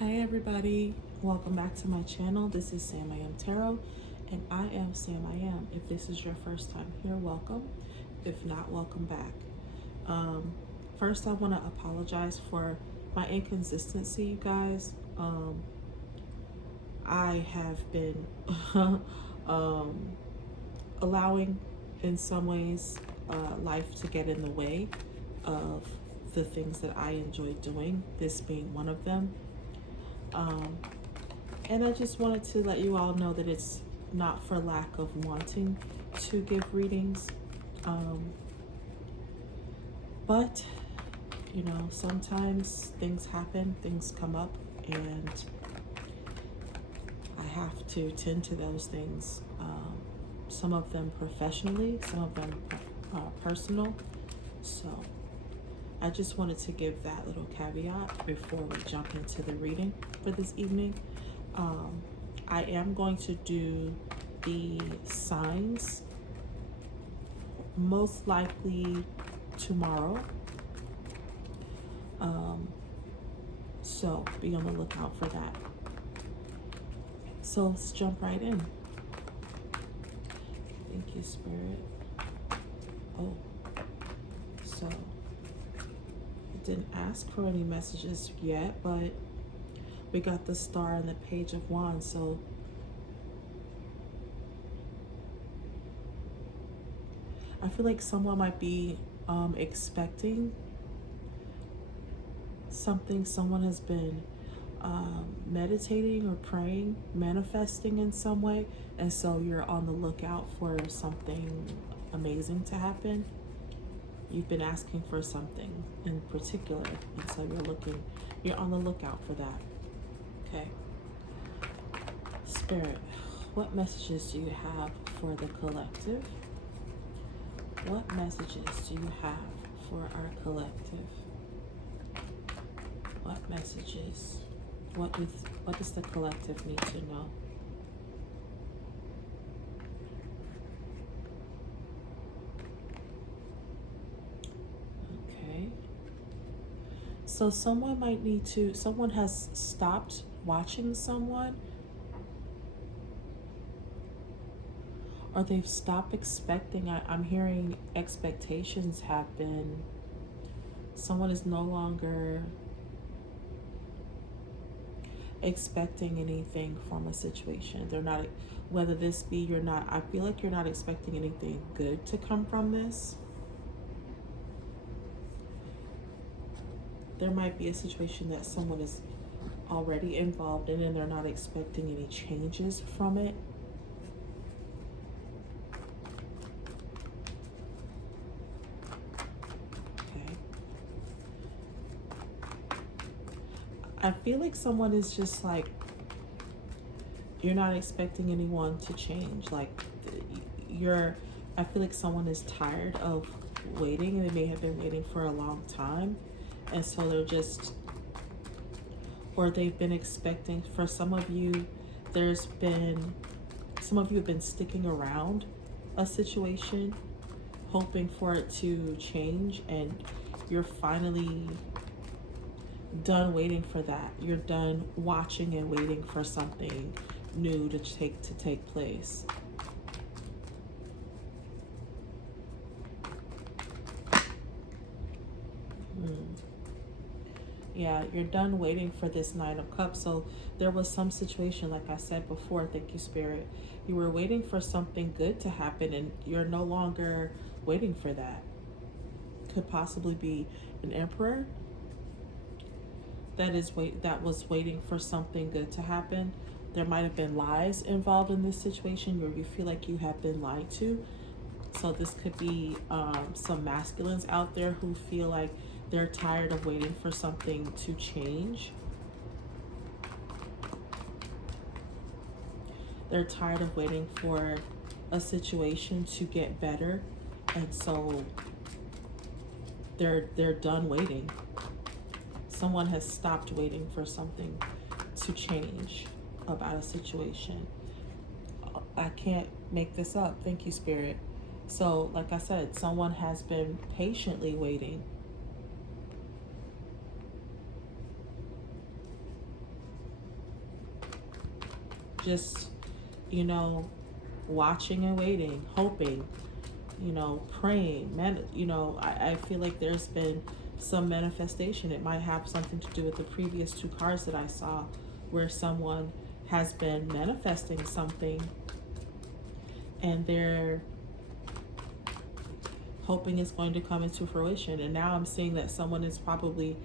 Hi everybody, welcome back to my channel. This is SamIAm Tarot and I am SamIAm. If this is your first time here, welcome. If not, welcome back. First I want to apologize for my inconsistency, you guys. I have been allowing in some ways life to get in the way of the things that I enjoy doing, this being one of them. And I just wanted to let you all know that it's not for lack of wanting to give readings. But, you know, sometimes things happen, things come up, and I have to tend to those things. Some of them professionally, some of them personal. So I just wanted to give that little caveat before we jump into the reading for this evening. I am going to do the signs most likely tomorrow. So be on the lookout for that. So let's jump right in. Thank you, Spirit. Oh, so I didn't ask for any messages yet, but we got the Star and the Page of Wands. So I feel like someone might be expecting something. Someone has been meditating or praying, manifesting in some way, and so you're on the lookout for something amazing to happen. You've been asking for something in particular, and so you're on the lookout for that. Okay. Spirit, what messages do you have for the collective? What messages do you have for our collective? What messages? What does the collective need to know? Okay. So someone has stopped watching someone, or they've stopped expecting. I'm hearing expectations have been, someone is no longer expecting anything from a situation. They're not, whether this be I feel like you're not expecting anything good to come from this. There might be a situation that someone is already involved in and they're not expecting any changes from it. Okay. I feel like someone is just like, you're not expecting anyone to change. Like I feel like someone is tired of waiting, and they may have been waiting for a long time. And so they're just, or they've been expecting, for some of you, some of you have been sticking around a situation, hoping for it to change, and you're finally done waiting for that. You're done watching and waiting for something new to take place. Yeah, you're done waiting for this Nine of Cups. So there was some situation, like I said before, thank you, Spirit. You were waiting for something good to happen, and you're no longer waiting for that. Could possibly be an Emperor that was waiting for something good to happen. There might have been lies involved in this situation, where you feel like you have been lied to. So this could be some masculines out there who feel like they're tired of waiting for something to change. They're tired of waiting for a situation to get better, and so they're done waiting. Someone has stopped waiting for something to change about a situation. I can't make this up. Thank you, Spirit. So, like I said, someone has been patiently waiting just, you know, watching and waiting, hoping, you know, praying. I feel like there's been some manifestation. It might have something to do with the previous two cards that I saw, where someone has been manifesting something and they're hoping it's going to come into fruition. And now I'm seeing that someone is probably,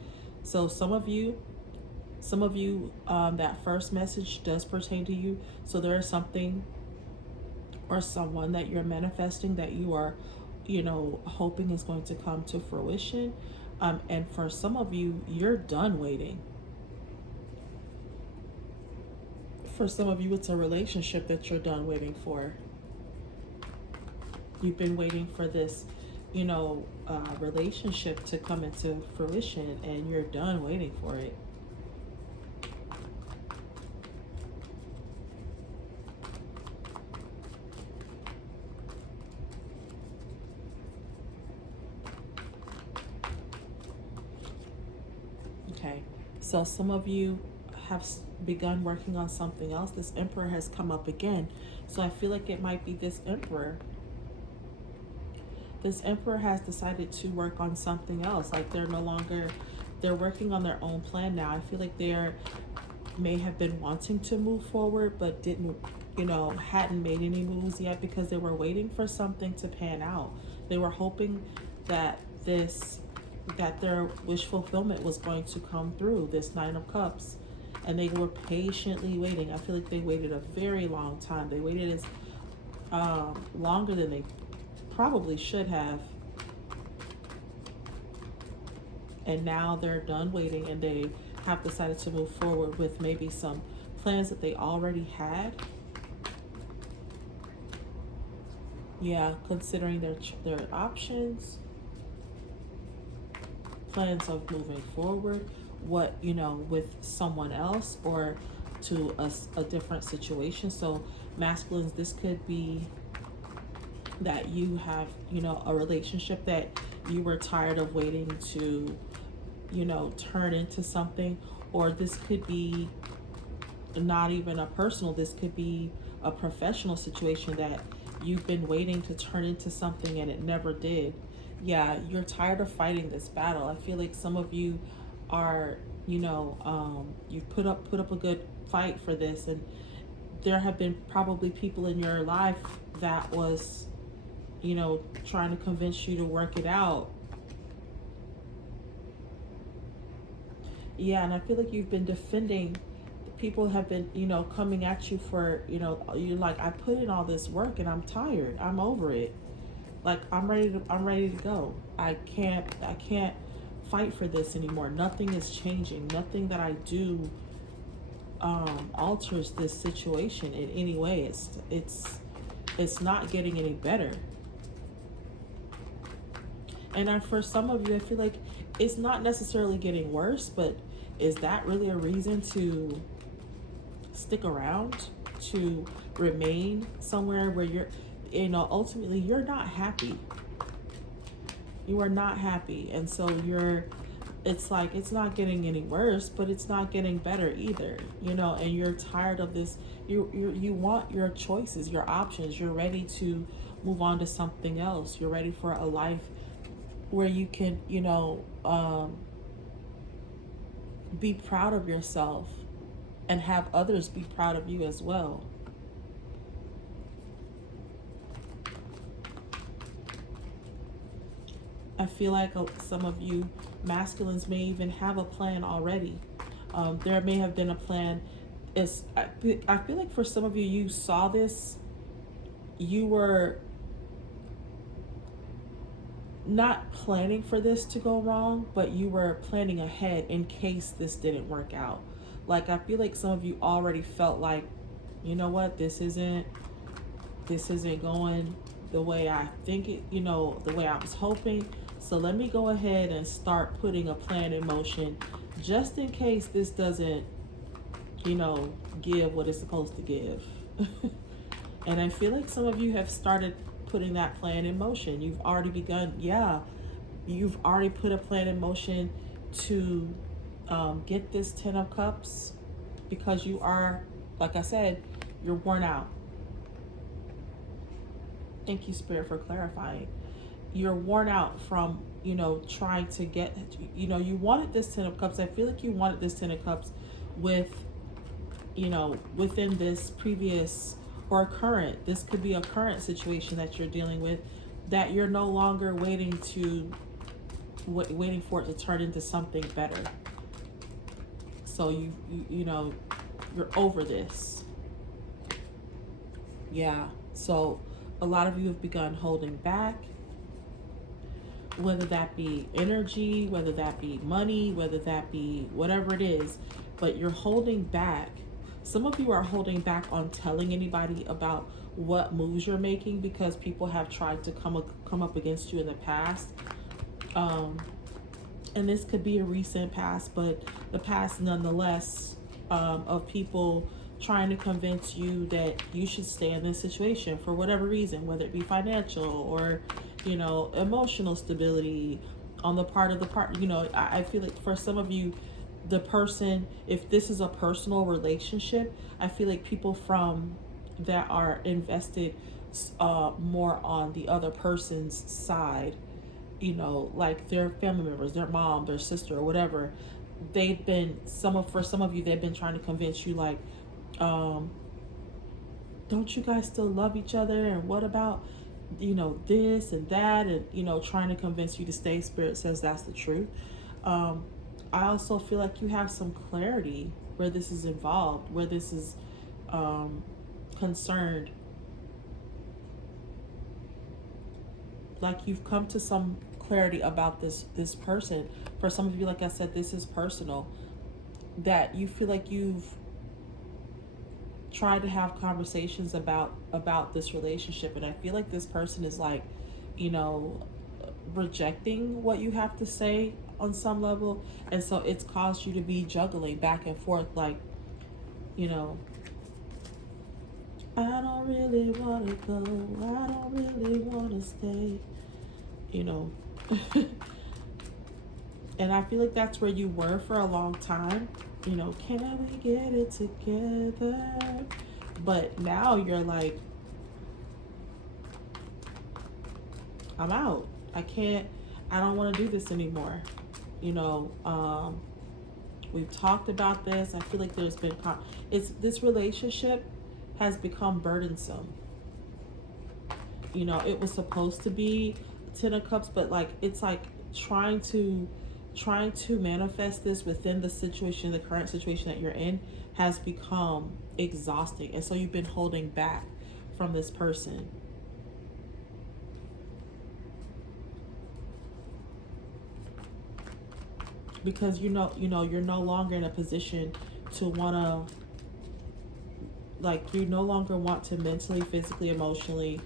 so some of you, that first message does pertain to you. So there is something or someone that you're manifesting that you are, you know, hoping is going to come to fruition. And for some of you, you're done waiting. For some of you, it's a relationship that you're done waiting for. You've been waiting for this, you know, relationship to come into fruition, and you're done waiting for it. Okay, so some of you have begun working on something else. This Emperor has come up again. So I feel like it might be this Emperor. This Emperor has decided to work on something else. Like they're no longer, they're working on their own plan now. I feel like may have been wanting to move forward, but didn't, you know, hadn't made any moves yet because they were waiting for something to pan out. They were hoping that their wish fulfillment was going to come through, this Nine of Cups. And they were patiently waiting. I feel like they waited a very long time. They waited as longer than they probably should have. And now they're done waiting, and they have decided to move forward with maybe some plans that they already had. Yeah, considering their options, plans of moving forward, what, you know, with someone else or to a different situation. So masculines, this could be that you have, you know, a relationship that you were tired of waiting to, you know, turn into something. Or this could be not even a personal, this could be a professional situation that you've been waiting to turn into something and it never did. Yeah, you're tired of fighting this battle. I feel like some of you are, you know, you've put up a good fight for this, and there have been probably people in your life that was, you know, trying to convince you to work it out. Yeah, and I feel like you've been defending. People have been, you know, coming at you for, you know, you're like, I put in all this work and I'm tired. I'm over it. Like I'm ready to go. I can't fight for this anymore. Nothing is changing. Nothing that I do alters this situation in any way. It's not getting any better. And for some of you, I feel like it's not necessarily getting worse, but is that really a reason to stick around, to remain somewhere where you're, you know, ultimately you're not happy. You are not happy. And so it's like, it's not getting any worse, but it's not getting better either, you know, and you're tired of this. You want your choices, your options. You're ready to move on to something else. You're ready for a life where you can, you know, be proud of yourself and have others be proud of you as well. I feel like some of you masculines may even have a plan already. There may have been a plan. I feel like for some of you, you saw this, you were not planning for this to go wrong, but you were planning ahead in case this didn't work out. Like, I feel like some of you already felt like, you know what, this isn't going the way I think it, you know, the way I was hoping. So let me go ahead and start putting a plan in motion just in case this doesn't, you know, give what it's supposed to give. And I feel like some of you have started putting that plan in motion. You've already begun. Yeah, you've already put a plan in motion to get this 10 of Cups, because you are, like I said, You're worn out. Thank you, Spirit, for clarifying. You're worn out from, trying to get, you wanted this Ten of Cups. I feel like you wanted this Ten of Cups with, within this previous or current, this could be a current situation that you're dealing with, that you're no longer waiting for it to turn into something better. So you're over this. Yeah. So a lot of you have begun holding back, whether that be energy, whether that be money, whether that be whatever it is, but you're holding back. Some of you are holding back on telling anybody about what moves you're making because people have tried to come up against you in the past. And this could be a recent past, but the past nonetheless, of people trying to convince you that you should stay in this situation for whatever reason, whether it be financial or, emotional stability on the part of the partner. I feel like for some of you, the person, if this is a personal relationship, I feel like people from that are invested more on the other person's side, like their family members, their mom, their sister, or whatever. They've been for some of you, they've been trying to convince you, like, don't you guys still love each other? And what about, this and that, and, trying to convince you to stay. Spirit says that's the truth. I also feel like you have some clarity where this is involved, where this is concerned. Like you've come to some clarity about this person. For some of you, like I said, this is personal. That you feel like you've tried to have conversations about this relationship, and I feel like this person is like, rejecting what you have to say on some level, and so it's caused you to be juggling back and forth, like, I don't really want to go, I don't really want to stay, and I feel like that's where you were for a long time. Can we get it together? But now you're like, I'm out. I don't want to do this anymore. We've talked about this. I feel like there's been, this relationship has become burdensome. It was supposed to be 10 of Cups, but like, it's like trying to manifest this within the situation, the current situation that you're in, has become exhausting. And so you've been holding back from this person. Because you're no longer in a position to want to, like, you no longer want to mentally, physically, emotionally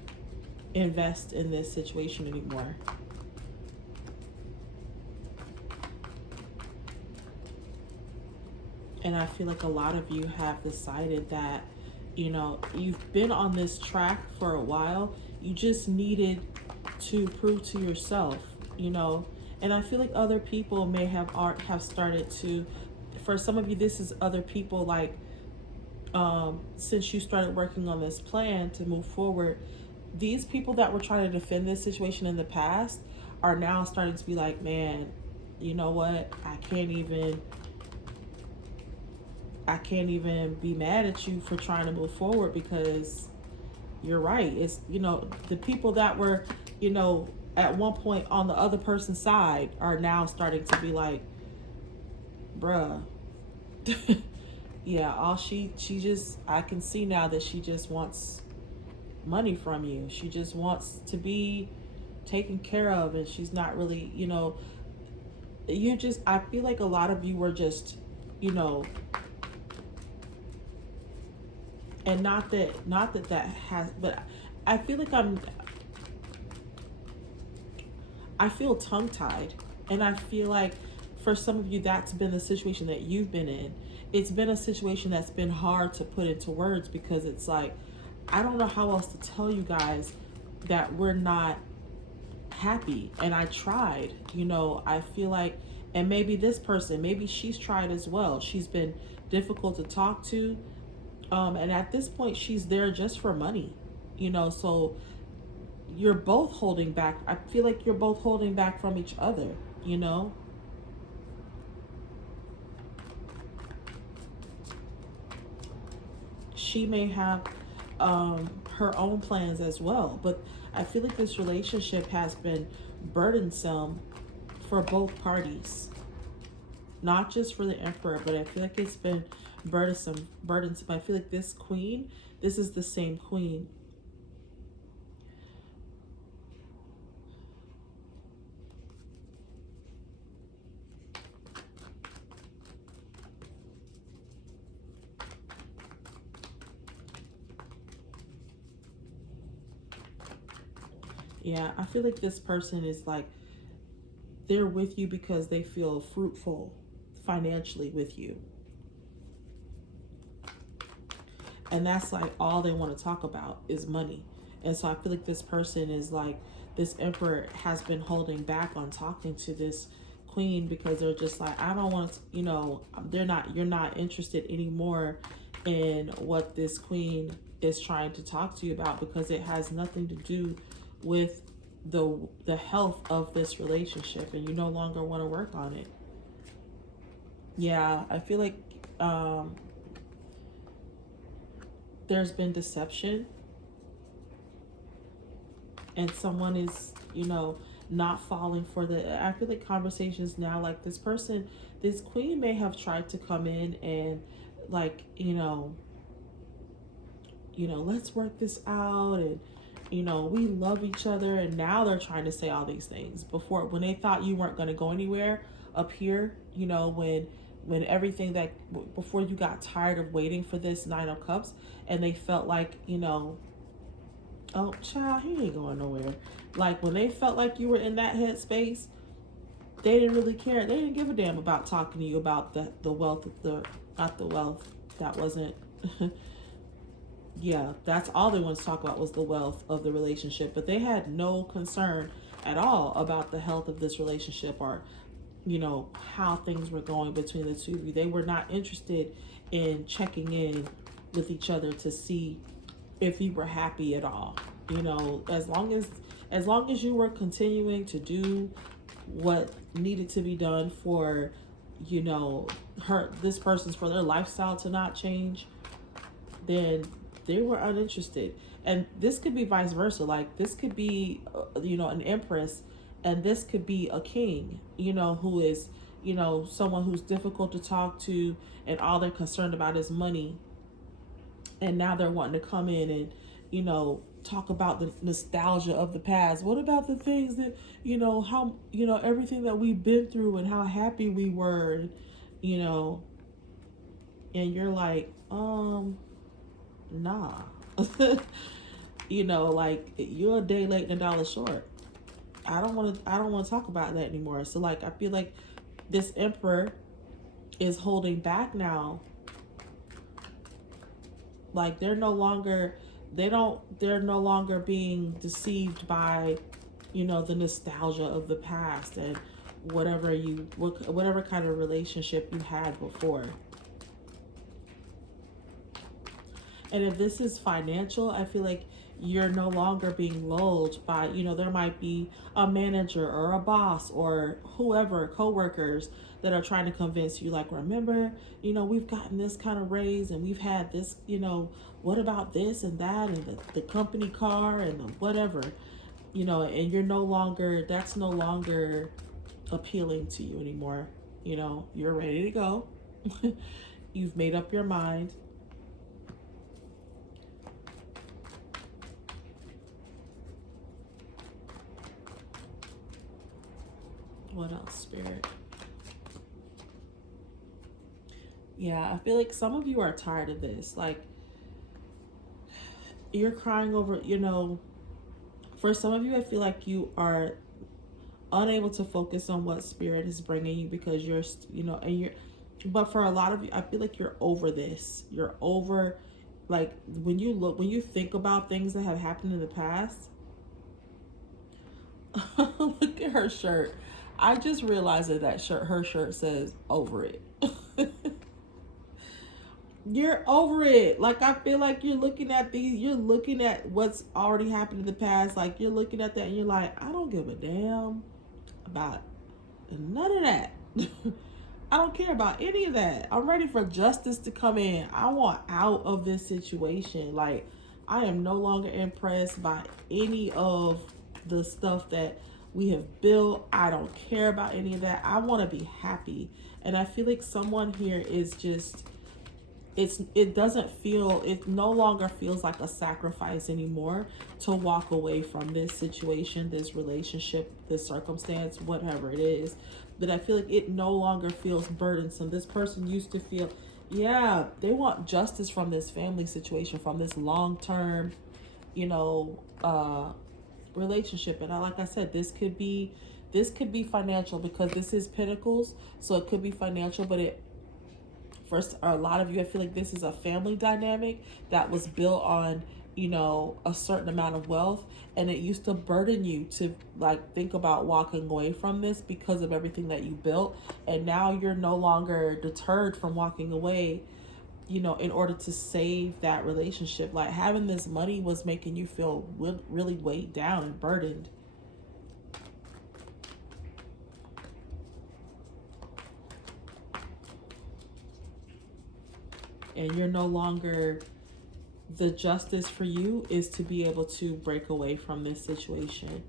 invest in this situation anymore. And I feel like a lot of you have decided that, you've been on this track for a while. You just needed to prove to yourself, and I feel like other people may have started to, for some of you, this is other people, like, since you started working on this plan to move forward, these people that were trying to defend this situation in the past are now starting to be like, man, you know what? I can't even be mad at you for trying to move forward, because you're right. It's, the people that were, at one point on the other person's side are now starting to be like, bruh, yeah, all she just, I can see now that she just wants money from you. She just wants to be taken care of, and she's not really, I feel like a lot of you were just, and not that has, but I feel like I feel tongue-tied, and I feel like for some of you, that's been the situation that you've been in. It's been a situation that's been hard to put into words, because it's like, I don't know how else to tell you guys that we're not happy. And I tried, I feel like, and maybe this person, maybe she's tried as well. She's been difficult to talk to. And at this point, she's there just for money, so you're both holding back. I feel like you're both holding back from each other, you know? She may have her own plans as well, but I feel like this relationship has been burdensome for both parties, not just for the emperor, but I feel like it's been burdensome. I feel like this queen, this is the same queen. Yeah, I feel like this person is like, they're with you because they feel fruitful financially with you. And that's like all they want to talk about is money. And so I feel like this person is like, this emperor has been holding back on talking to this queen because they're just like, I don't want to, you're not interested anymore in what this queen is trying to talk to you about, because it has nothing to do with the health of this relationship, and you no longer want to work on it. Yeah, I feel like there's been deception, and someone is, not falling for the, I feel like conversations now, like this person, this queen may have tried to come in and like, let's work this out, and we love each other, and now they're trying to say all these things. Before, when they thought you weren't going to go anywhere up here, when everything that, before you got tired of waiting for this Nine of Cups, and they felt like, oh child, he ain't going nowhere. Like when they felt like you were in that headspace, they didn't really care. They didn't give a damn about talking to you about the wealth of the, not the wealth, that wasn't yeah, that's all they wanted to talk about, was the wealth of the relationship. But they had no concern at all about the health of this relationship, or how things were going between the two of you. They were not interested in checking in with each other to see if you were happy at all. As long as you were continuing to do what needed to be done for, this person's, for their lifestyle to not change, then they were uninterested. And this could be vice versa. Like this could be, an empress, and this could be a king, who is, someone who's difficult to talk to, and all they're concerned about is money. And now they're wanting to come in and, talk about the nostalgia of the past. What about the things that, how, everything that we've been through and how happy we were, you know, and you're like, nah. Like you're a day late and a dollar short. I don't want to talk about that anymore. So like I feel like this emperor is holding back now. Like they're no longer being deceived by, the nostalgia of the past and whatever kind of relationship you had before. And if this is financial, I feel like you're no longer being lulled by, there might be a manager or a boss or whoever, coworkers that are trying to convince you, like, remember, we've gotten this kind of raise and we've had this, what about this and that and the company car and the whatever, and that's no longer appealing to you anymore. You're ready to go. You've made up your mind. What else, Spirit? Yeah, I feel like some of you are tired of this. Like, you're crying over, for some of you, I feel like you are unable to focus on what Spirit is bringing you because but for a lot of you, I feel like you're over this. You're over, like, when you think about things that have happened in the past. Look at her shirt. I just realized that her shirt says over it. You're over it. Like, I feel like you're looking at what's already happened in the past. Like, you're looking at that and you're like, I don't give a damn about none of that. I don't care about any of that. I'm ready for justice to come in. I want out of this situation. Like, I am no longer impressed by any of the stuff that we have built. I don't care about any of that. I want to be happy. And I feel like someone here is just, it no longer feels like a sacrifice anymore to walk away from this situation, this relationship, this circumstance, whatever it is. But I feel like it no longer feels burdensome. This person used to feel, yeah, they want justice from this family situation, from this long-term, you know, relationship. And like I said, this could be financial, because this is Pentacles, so it could be financial. But it, for a lot of you, I feel like this is a family dynamic that was built on, you know, a certain amount of wealth, and it used to burden you to like think about walking away from this because of everything that you built. And now you're no longer deterred from walking away, you know, in order to save that relationship. Like, having this money was making you feel really weighed down and burdened. And you're no longer, the justice for you is to be able to break away from this situation.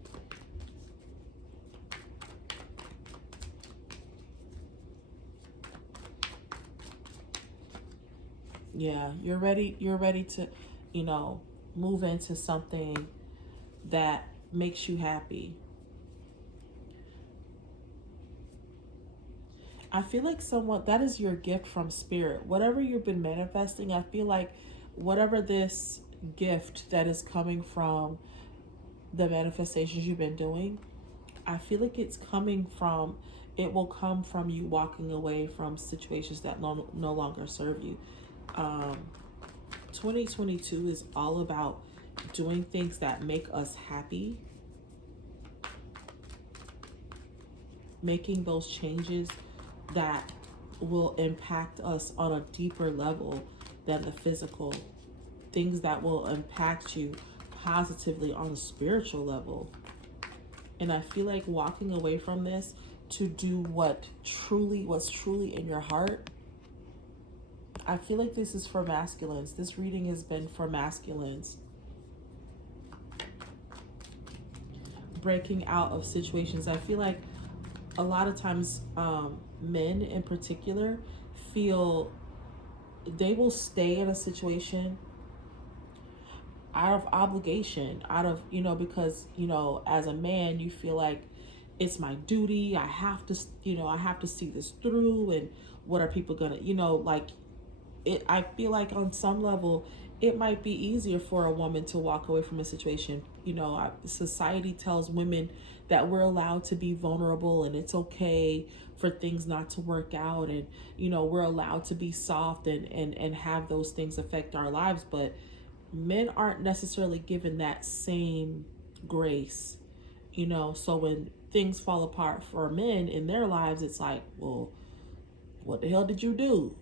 Yeah, you're ready to, you know, move into something that makes you happy. I feel like someone, that is your gift from spirit. Whatever you've been manifesting, I feel like whatever this gift that is coming from the manifestations you've been doing, I feel like it will come from you walking away from situations that no longer serve you. 2022 is all about doing things that make us happy, making those changes that will impact us on a deeper level than the physical, things that will impact you positively on a spiritual level. And I feel like walking away from this to do what's truly in your heart. I feel like this is for masculines. This reading has been for masculines. Breaking out of situations. I feel like a lot of times men in particular feel they will stay in a situation out of obligation, out of, you know, because, you know, as a man, you feel like it's my duty. I have to, you know, I have to see this through. And what are people gonna, you know, like it, I feel like on some level, it might be easier for a woman to walk away from a situation. You know, society tells women that we're allowed to be vulnerable and it's okay for things not to work out. And, you know, we're allowed to be soft and have those things affect our lives. But men aren't necessarily given that same grace, you know. So when things fall apart for men in their lives, it's like, well, what the hell did you do?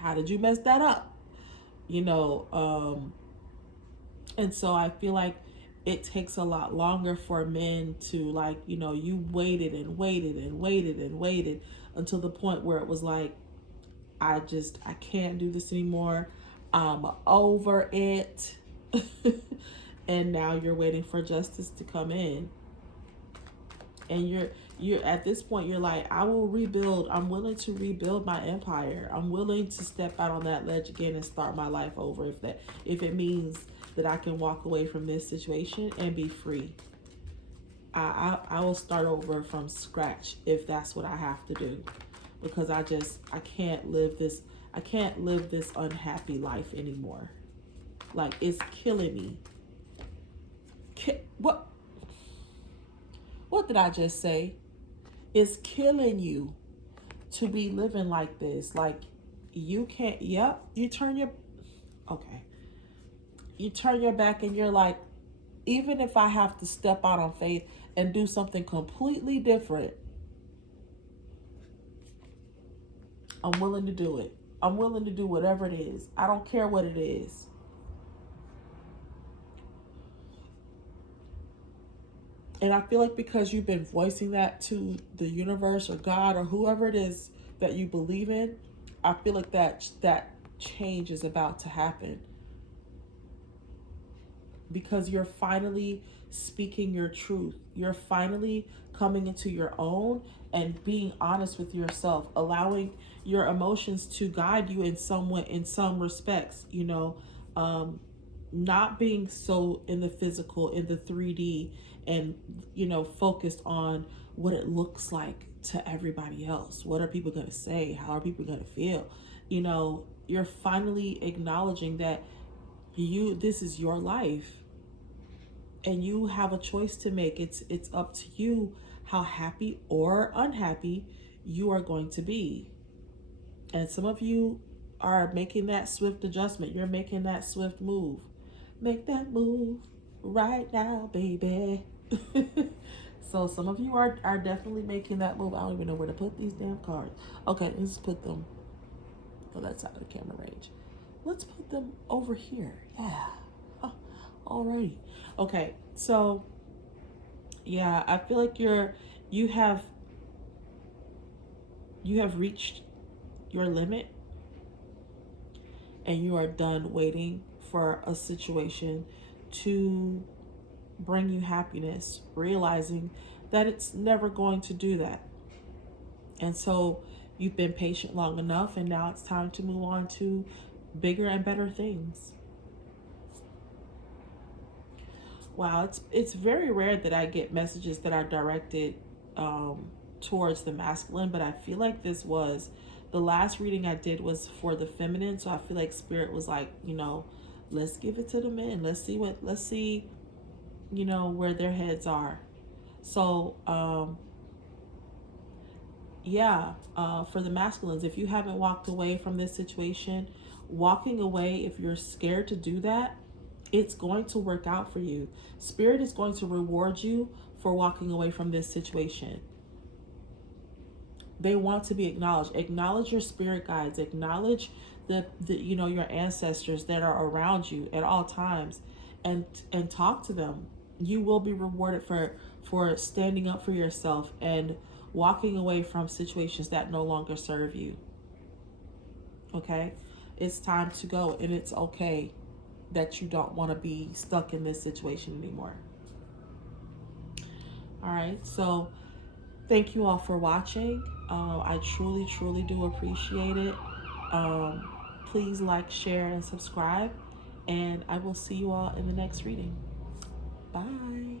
How did you mess that up? You know, and so I feel like it takes a lot longer for men to, like, you know, you waited and waited and waited and waited until the point where it was like, I can't do this anymore. I'm over it. And now you're waiting for justice to come in. And you're at this point, you're like, I will rebuild. I'm willing to rebuild my empire. I'm willing to step out on that ledge again and start my life over if it means that I can walk away from this situation and be free. I will start over from scratch if that's what I have to do, because I can't live this unhappy life anymore. Like, it's killing me. What did I just say? It's killing you to be living like this. Like, you can't, you turn your back and you're like, even if I have to step out on faith and do something completely different, I'm willing to do it. I'm willing to do whatever it is. I don't care what it is. And I feel like because you've been voicing that to the universe or God or whoever it is that you believe in, I feel like that change is about to happen, because you're finally speaking your truth. You're finally coming into your own and being honest with yourself, allowing your emotions to guide you in some way, in some respects, um, not being so in the physical, in the 3D, and, focused on what it looks like to everybody else. What are people going to say? How are people going to feel? You're finally acknowledging that this is your life and you have a choice to make. It's up to you how happy or unhappy you are going to be. And some of you are making that swift adjustment. You're making that swift move. Make that move right now, baby. So some of you are definitely making that move. I don't even know where to put these damn cards. Okay, let's put them. Oh, that's out of the camera range. Let's put them over here. Yeah. Alrighty. Okay, so yeah, I feel like you have reached your limit, and you are done waiting for a situation to bring you happiness, realizing that it's never going to do that. And so you've been patient long enough, and now it's time to move on to bigger and better things. Wow, it's very rare that I get messages that are directed towards the masculine, but I feel like this was the last reading I did was for the feminine, so I feel like Spirit was like, let's give it to the men. Let's see where their heads are. So for the masculines, if you haven't walked away from this situation, walking away, if you're scared to do that, it's going to work out for you. Spirit is going to reward you for walking away from this situation. They want to be acknowledged. Acknowledge your spirit guides. Acknowledge the your ancestors that are around you at all times, and talk to them. You will be rewarded for standing up for yourself and walking away from situations that no longer serve you. Okay? It's time to go, and it's okay that you don't want to be stuck in this situation anymore. All right, so thank you all for watching. I truly do appreciate it. Please like, share, and subscribe, and I will see you all in the next reading. Bye.